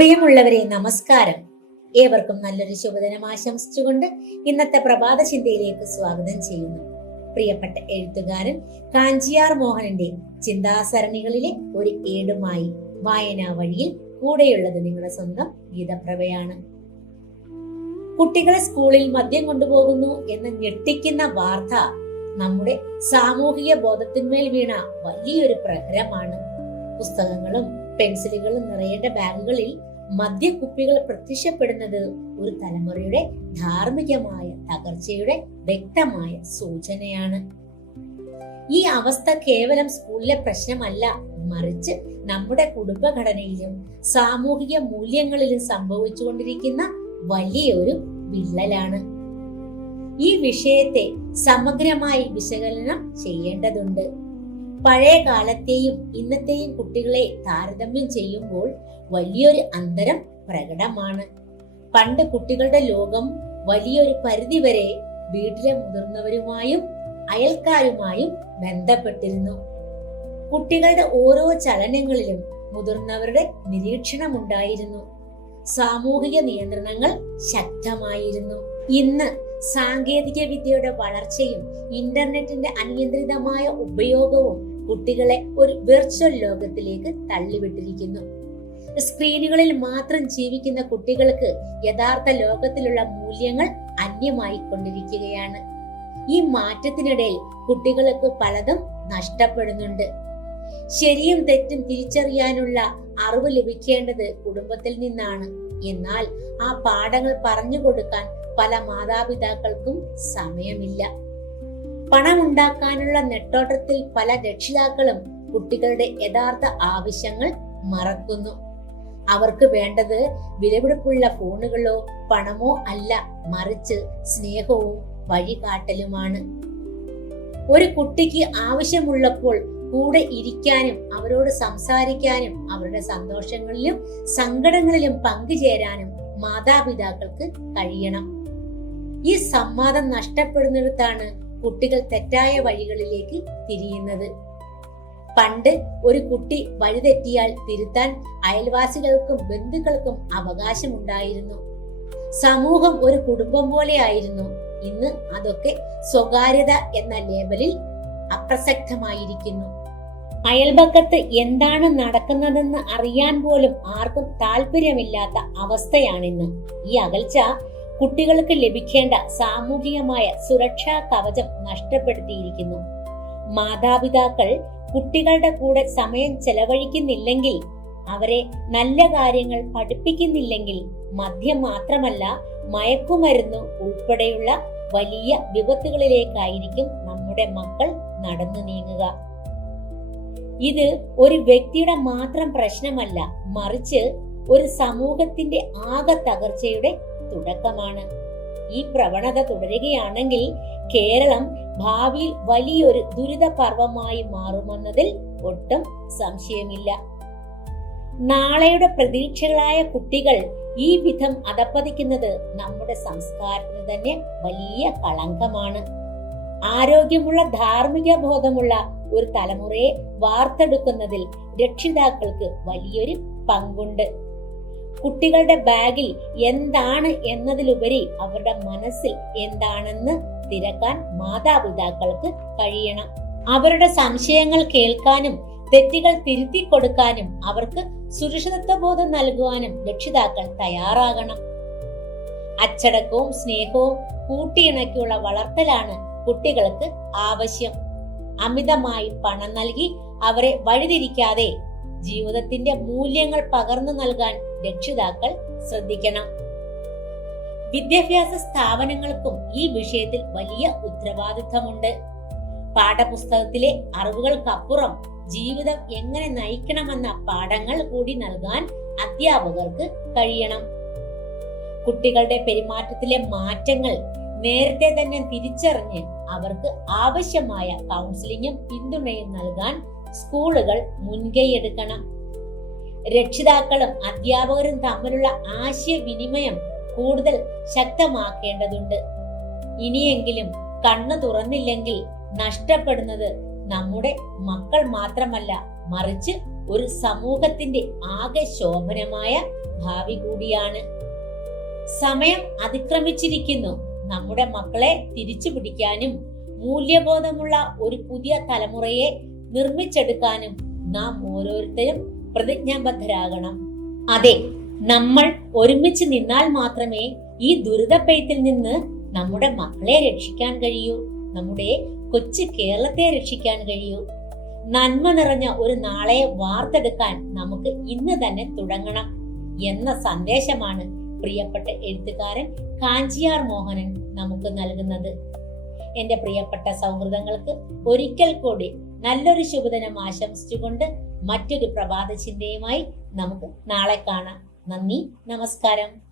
പ്രിയമുള്ളവരെ, നമസ്കാരം. ഏവർക്കും നല്ലൊരു ശുഭദിനം ആശംസിച്ചുകൊണ്ട് ഇന്നത്തെ പ്രഭാത ചിന്തയിലേക്ക് സ്വാഗതം ചെയ്യുന്നു. പ്രിയപ്പെട്ട എഴുത്തുകാരൻ കാഞ്ചിയാർ മോഹനന്റെ ചിന്താസരണികളിലെ ഒരു ഏടുമായി വായനാ വഴിയിൽ കൂടെയുള്ളത് നിങ്ങളുടെ സ്വന്തം ഗീതപ്രഭയാണ്. കുട്ടികളെ സ്കൂളിൽ മദ്യം കൊണ്ടുപോകുന്നു എന്ന ഞെട്ടിക്കുന്ന വാർത്ത നമ്മുടെ സാമൂഹിക ബോധത്തിന്മേൽ വീണ വലിയൊരു പ്രഹരമാണ്. പുസ്തകങ്ങളും പെൻസിലുകളും നിറയേണ്ട ബാഗുകളിൽ മദ്യക്കുപ്പികൾ പ്രത്യക്ഷപ്പെടുന്നത് ഒരു തലമുറയുടെ ധാർമ്മികമായ തകർച്ചയുടെ വ്യക്തമായ സൂചനയാണ്. ഈ അവസ്ഥ കേവലം സ്കൂളിലെ പ്രശ്നമല്ല, മറിച്ച് നമ്മുടെ കുടുംബഘടനയിലും സാമൂഹിക മൂല്യങ്ങളിലും സംഭവിച്ചുകൊണ്ടിരിക്കുന്ന വലിയൊരു വിള്ളലാണ്. ഈ വിഷയത്തെ സമഗ്രമായി വിശകലനം ചെയ്യേണ്ടതുണ്ട്. പഴയ കാലത്തെയും ഇന്നത്തെയും കുട്ടികളെ താരതമ്യം ചെയ്യുമ്പോൾ വലിയൊരു അന്തരം പ്രകടമാണ്. പണ്ട് കുട്ടികളുടെ ലോകം വലിയൊരു പരിധിവരെ വീട്ടിലെ മുതിർന്നവരുമായും അയൽക്കാരുമായും ബന്ധപ്പെട്ടിരുന്നു. കുട്ടികളുടെ ഓരോ ചലനങ്ങളിലും മുതിർന്നവരുടെ നിരീക്ഷണമുണ്ടായിരുന്നു. സാമൂഹിക നിയന്ത്രണങ്ങൾ ശക്തമായിരുന്നു. ഇന്ന് സാങ്കേതിക വിദ്യയുടെ വളർച്ചയും ഇന്റർനെറ്റിന്റെ അനിയന്ത്രിതമായ ഉപയോഗവും കുട്ടികളെ ഒരു വെർച്വൽ ലോകത്തിലേക്ക് തള്ളിവിട്ടിരിക്കുന്നു. സ്ക്രീനുകളിൽ മാത്രം ജീവിക്കുന്ന കുട്ടികൾക്ക് യഥാർത്ഥ ലോകത്തിലുള്ള മൂല്യങ്ങൾ അന്യമായി കൊണ്ടിരിക്കുകയാണ്. ഈ മാറ്റത്തിനിടയിൽ കുട്ടികൾക്ക് പലതും നഷ്ടപ്പെടുന്നുണ്ട്. ശരിയും തെറ്റും തിരിച്ചറിയാനുള്ള അറിവ് ലഭിക്കേണ്ടത് കുടുംബത്തിൽ നിന്നാണ്. എന്നാൽ ആ പാഠങ്ങൾ പറഞ്ഞു കൊടുക്കാൻ പല മാതാപിതാക്കൾക്കും സമയമില്ല. പണമുണ്ടാക്കാനുള്ള നെട്ടോട്ടത്തിൽ പല രക്ഷിതാക്കളും കുട്ടികളുടെ യഥാർത്ഥ ആവശ്യങ്ങൾ മറക്കുന്നു. അവർക്ക് വേണ്ടത് വിലപിടിപ്പുള്ള ഫോണുകളോ പണമോ അല്ല, മറിച്ച് സ്നേഹവും വഴികാട്ടലുമാണ്. ഒരു കുട്ടിക്ക് ആവശ്യമുള്ളപ്പോൾ കൂടെ ഇരിക്കാനും അവരോട് സംസാരിക്കാനും അവരുടെ സന്തോഷങ്ങളിലും സങ്കടങ്ങളിലും പങ്കുചേരാനും മാതാപിതാക്കൾക്ക് കഴിയണം. ഈ സമ്മാദം നഷ്ടപ്പെടുന്നിടത്താണ് കുട്ടികൾ തെറ്റായ വഴികളിലേക്ക് തിരിയുന്നത്. പണ്ട് ഒരു കുട്ടി വഴിതെറ്റിയാൽ തിരുത്താൻ അയൽവാസികൾക്കും ബന്ധുക്കൾക്കും അവകാശമുണ്ടായിരുന്നു. സമൂഹം ഒരു കുടുംബം പോലെയായിരുന്നു. ഇന്ന് അതൊക്കെ സ്വകാര്യത എന്ന ലേബലിൽ അപ്രസക്തമായിരിക്കുന്നു. അയൽപക്കത്ത് എന്താണ് നടക്കുന്നതെന്ന് അറിയാൻ പോലും ആർക്കും താല്പര്യമില്ലാത്ത അവസ്ഥയാണിന്ന്. ഈ അകൽച്ച കുട്ടികൾക്ക് ലഭിക്കേണ്ട സാമൂഹികമായ സുരക്ഷാ കവചം നഷ്ടപ്പെടുത്തിയിരിക്കുന്നു. മാതാപിതാക്കൾ കുട്ടികളുടെ കൂടെ സമയം ചെലവഴിക്കുന്നില്ലെങ്കിൽ, അവരെ നല്ല കാര്യങ്ങൾ പഠിപ്പിക്കുന്നില്ലെങ്കിൽ, മദ്യം മാത്രമല്ല മയക്കുമരുന്ന് ഉൾപ്പെടെയുള്ള വലിയ വിപത്തുകളിലേക്കായിരിക്കും നമ്മുടെ മക്കൾ നടന്നു നീങ്ങുക. ഇത് ഒരു വ്യക്തിയുടെ മാത്രം പ്രശ്നമല്ല, മറിച്ച് ഒരു സമൂഹത്തിന്റെ ആകെ തകർച്ചയുടെ തുടക്കമാണ്. ഈ പ്രവണത തുടരുകയാണെങ്കിൽ കേരളം ഭാവിയിൽ വലിയൊരു ദുരിത പർവമായി മാറുമെന്നതിൽ ഒട്ടും സംശയമില്ല. നാളെയുടെ പ്രതീക്ഷകളായ കുട്ടികൾ ഈ വിധം അധപ്പതിക്കുന്നത് നമ്മുടെ സംസ്കാരത്തിന് തന്നെ വലിയ കളങ്കമാണ്. ആരോഗ്യമുള്ള ധാർമ്മിക ബോധമുള്ള ഒരു തലമുറയെ വാർത്തെടുക്കുന്നതിൽ രക്ഷിതാക്കൾക്ക് വലിയൊരു പങ്കുണ്ട്. കുട്ടികളുടെ ബാഗിൽ എന്താണ് എന്നതിലുപരി അവരുടെ മനസ്സിൽ എന്താണെന്ന് തിരക്കാൻ മാതാപിതാക്കൾക്ക് കഴിയണം. അവരുടെ സംശയങ്ങൾ കേൾക്കാനും തെറ്റുകൾ തിരുത്തി കൊടുക്കാനും അവർക്ക് സുരക്ഷിതത്വ ബോധം നൽകുവാനും രക്ഷിതാക്കൾ തയ്യാറാകണം. അച്ചടക്കവും സ്നേഹവും കൂട്ടിയിണക്കിയുള്ള വളർത്തലാണ് കുട്ടികൾക്ക് ആവശ്യം. അമിതമായി പണം നൽകി അവരെ വഴിതിരിക്കാതെ ജീവിതത്തിന്റെ മൂല്യങ്ങൾ പകർന്നു നൽകാൻ രക്ഷിതാക്കൾ ശ്രദ്ധിക്കണം. വിദ്യാഭ്യാസ സ്ഥാപനങ്ങൾക്കും ഈ വിഷയത്തിൽ വലിയ ഉത്തരവാദിത്തമുണ്ട്. പാഠപുസ്തകത്തിലെ അറിവുകൾക്കപ്പുറം ജീവിതം എങ്ങനെ നയിക്കണമെന്ന പാഠങ്ങൾ കൂടി നൽകാൻ അധ്യാപകർക്ക് കഴിയണം. കുട്ടികളുടെ പെരുമാറ്റത്തിലെ മാറ്റങ്ങൾ നേരത്തെ തന്നെ തിരിച്ചറിഞ്ഞ് അവർക്ക് ആവശ്യമായ കൗൺസിലിങ്ങും പിന്തുണയും നൽകാൻ സ്കൂളുകൾ മുൻകൈയെടുക്കണം. രക്ഷിതാക്കളും അധ്യാപകരും തമ്മിലുള്ള ആശയവിനിമയം കൂടുതൽ ശക്തമാക്കേണ്ടതുണ്ട്. ഇനിയെങ്കിലും കണ്ണു തുറന്നില്ലെങ്കിൽ നഷ്ടപ്പെടുന്നത് നമ്മുടെ മക്കൾ മാത്രമല്ല, മറിച്ച് ഒരു സമൂഹത്തിന്റെ ആകെ ശോഭനമായ ഭാവി കൂടിയാണ്. സമയം അതിക്രമിച്ചിരിക്കുന്നു. നമ്മുടെ മക്കളെ തിരിച്ചു പിടിക്കാനും മൂല്യബോധമുള്ള ഒരു പുതിയ തലമുറയെ നിർമ്മിച്ചെടുക്കാനും നാം ഓരോരുത്തരും പ്രതിജ്ഞാബദ്ധരാകണം. അതെ, നമ്മൾ ഒരുമിച്ച് നിന്നാൽ മാത്രമേ ഈ ദുരിതപ്പെയ്ത്തിൽ നിന്ന് നമ്മുടെ മക്കളെ രക്ഷിക്കാൻ കഴിയൂ, നമ്മുടെ കൊച്ചു കേരളത്തെ രക്ഷിക്കാൻ കഴിയൂ. നന്മ നിറഞ്ഞ ഒരു നാളെ വാർത്തെടുക്കാൻ നമുക്ക് ഇന്ന് തന്നെ തുടങ്ങണം എന്ന സന്ദേശമാണ് പ്രിയപ്പെട്ട എഴുത്തുകാരൻ കാഞ്ചിയാർ മോഹനൻ നമുക്ക് നൽകുന്നത്. എന്റെ പ്രിയപ്പെട്ട സൗഹൃദങ്ങൾക്ക് ഒരിക്കൽ കൂടി നല്ലൊരു ശുഭദിനം ആശംസിച്ചുകൊണ്ട് മറ്റൊരു പ്രഭാത ചിന്തയുമായി നമുക്ക് നാളെ കാണാം. നന്ദി, നമസ്കാരം.